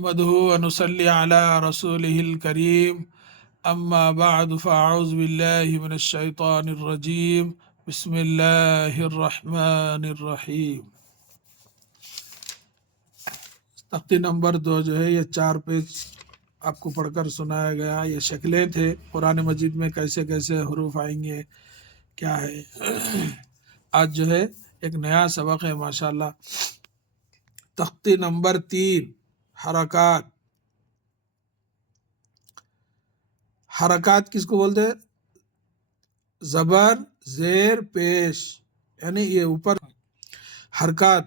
نحمده ونصلي على رسوله الكريم أما بعد فأعوذ بالله من الشيطان الرجيم بسم الله الرحمن الرحیم۔ تختی نمبر 2 جو ہے یہ 4 پیج آپ کو پڑھ کر سنایا گیا۔ یہ شکلیں تھے قرآن مجید میں کیسے کیسے حروف آئیں گے کیا ہے۔ آج جو ہے ایک نیا سبق ہے ماشاءاللہ۔ تختی نمبر 3 حرکات۔ حرکات کس کو بولتے ہیں؟ زبر زیر پیش، یعنی یہ اوپر حرکات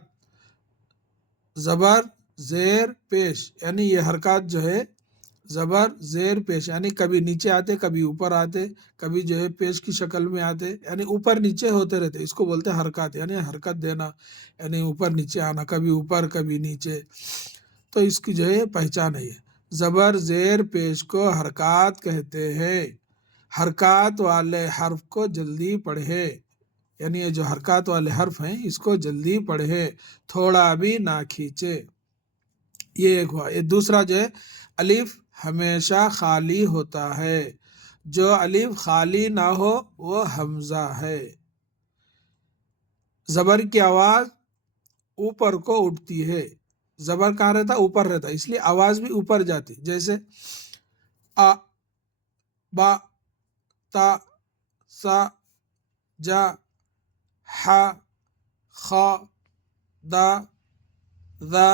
زبر زیر پیش، یعنی یہ حرکات جو ہے زبر زیر پیش، یعنی کبھی نیچے آتے کبھی اوپر آتے، کبھی جو ہے پیش کی شکل میں آتے، یعنی اوپر نیچے ہوتے رہتے، اس کو بولتے ہیں حرکات، یعنی حرکت دینا، یعنی اوپر نیچے آنا، کبھی اوپر کبھی نیچے۔ تو اس کی جو ہے پہچان ہے یہ زبر زیر پیش کو حرکات کہتے ہیں۔ حرکات والے حرف کو جلدی پڑھے، یعنی یہ جو حرکات والے حرف ہیں اس کو جلدی پڑھے، تھوڑا بھی نہ کھینچے۔ یہ ایک ہوا۔ یہ دوسرا جو ہے الف ہمیشہ خالی ہوتا ہے، جو الف خالی نہ ہو وہ حمزہ ہے۔ زبر کی آواز اوپر کو اٹھتی ہے، زبر کہاں رہتا؟ اوپر رہتا، اس لیے آواز بھی اوپر جاتی، جیسے آ، با، تا، سا، جا، ح، خ، دا، ذا،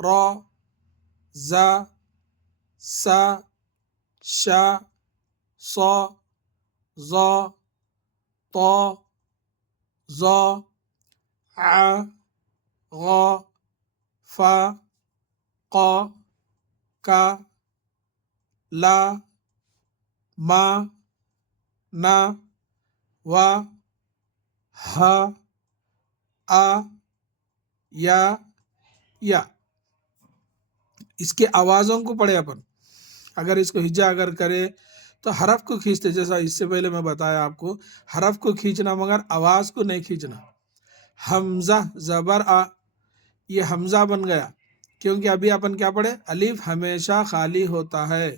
را، زا، سا، شا، صا، ظا، طا، ظا، ع، غا، فا، قا، کا، لا، ما، نا، وا، ہا، آ، یا۔ اس کے آوازوں کو پڑھے اپن، اگر اس کو ہجا اگر کرے تو حرف کو کھینچتے، جیسا اس سے پہلے میں بتایا آپ کو، حرف کو کھینچنا مگر آواز کو نہیں کھینچنا۔ حمزہ زبر آ، یہ حمزہ بن گیا، کیونکہ ابھی اپن کیا پڑھے؟ الف ہمیشہ خالی ہوتا ہے،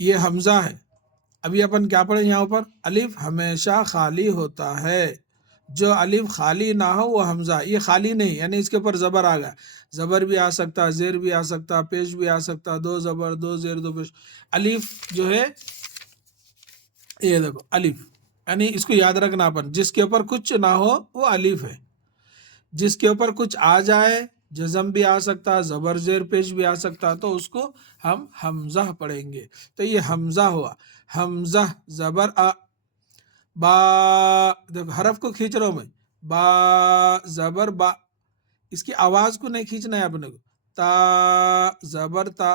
یہ حمزہ ہے۔ ابھی اپن کیا پڑھے یہاں اوپر؟ الف ہمیشہ خالی ہوتا ہے، جو الف خالی نہ ہو وہ حمزہ۔ یہ خالی نہیں، یعنی اس کے اوپر زبر آ گیا، زبر بھی آ سکتا، زیر بھی آ سکتا، پیش بھی آ سکتا، دو زبر دو زیر دو پیش۔ الف جو ہے یہ دیکھو الف، یعنی اس کو یاد رکھنا اپن، جس کے اوپر کچھ نہ ہو وہ الف ہے، جس کے اوپر کچھ آ جائے، جزم بھی آ سکتا، زبر زیر پیش بھی آ سکتا، تو اس کو ہم حمزہ پڑھیں گے۔ تو یہ حمزہ ہوا، حمزہ زبر آ، با، دیکھو حرف کو کھینچ رہا ہوں میں، با زبر با، اس کی آواز کو نہیں کھینچنا ہے اپنے کو۔ تا زبر تا،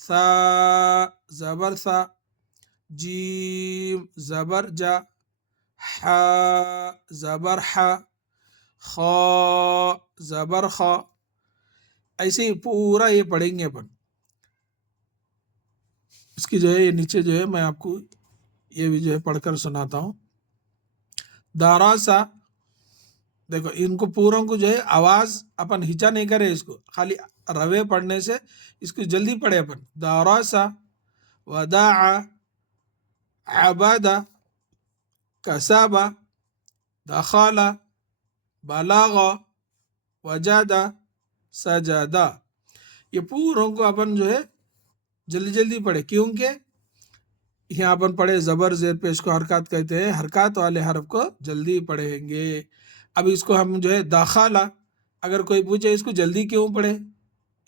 سا زبر سا، جیم زبر جا، ح زبر ح، خا زبر خا، ایسے ہی پورا یہ پڑھیں گے اپن۔ اس کی جو ہے یہ نیچے جو ہے میں آپ کو یہ بھی جو ہے پڑھ کر سناتا ہوں۔ داراسا، دیکھو ان کو پوروں کو جو ہے آواز اپن ہچا نہیں کرے، اس کو خالی روے پڑھنے سے اس کو جلدی پڑھے اپن۔ داراسا، وداع، عبادہ، کسابہ، دخالہ، بلاغہ، وجادہ، سجادہ، یہ پوروں کو اپن جو ہے جلدی جلدی پڑھے، کیونکہ یہاں اپن پڑھے زبر زیر پیش کو حرکات کہتے ہیں، حرکات والے حرف کو جلدی پڑھیں گے۔ اب اس کو ہم جو ہے داخلہ، اگر کوئی پوچھے اس کو جلدی کیوں پڑھے،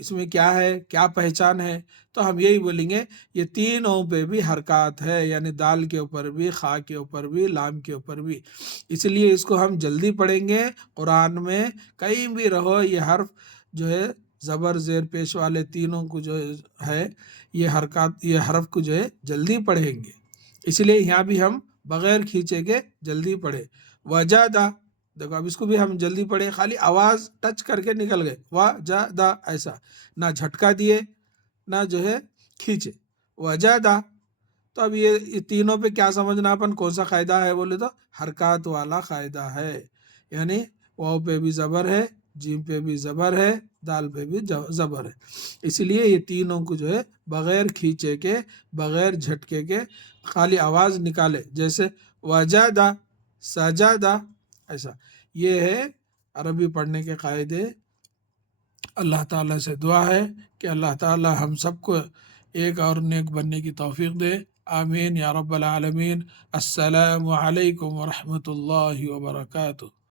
اس میں کیا ہے، کیا پہچان ہے، تو ہم یہی بولیں گے یہ تینوں پہ بھی حرکات ہے، یعنی دال کے اوپر بھی، خا کے اوپر بھی، لام کے اوپر بھی، اس لیے اس کو ہم جلدی پڑھیں گے۔ قرآن میں کہیں بھی رہو یہ حرف جو ہے زبر زیر پیش والے تینوں کو جو ہے یہ حرکات، یہ حرف کو جو ہے جلدی پڑھیں گے، اس لیے یہاں بھی ہم بغیر کھینچے کے جلدی پڑھے۔ وجادہ، دیکھو اب اس کو بھی ہم جلدی پڑھے، خالی آواز ٹچ کر کے نکل گئے، وجادہ، ایسا نہ جھٹکا دیے نہ جو ہے کھینچے، وجادہ۔ تو اب یہ تینوں پہ کیا سمجھنا اپن، کون سا قاعدہ ہے بولے تو حرکات والا قاعدہ ہے، یعنی واؤ پہ بھی زبر ہے، جیم پہ بھی زبر ہے، دال پہ بھی زبر ہے، اس لیے یہ تینوں کو جو ہے بغیر کھینچے کے، بغیر جھٹکے کے خالی آواز نکالے، جیسے وجادہ، سجادہ، ایسا۔ یہ ہے عربی پڑھنے کے قاعدے۔ اللہ تعالیٰ سے دعا ہے کہ اللہ تعالیٰ ہم سب کو ایک اور نیک بننے کی توفیق دے، آمین یا رب العالمین۔ السلام علیکم ورحمۃ اللہ وبرکاتہ۔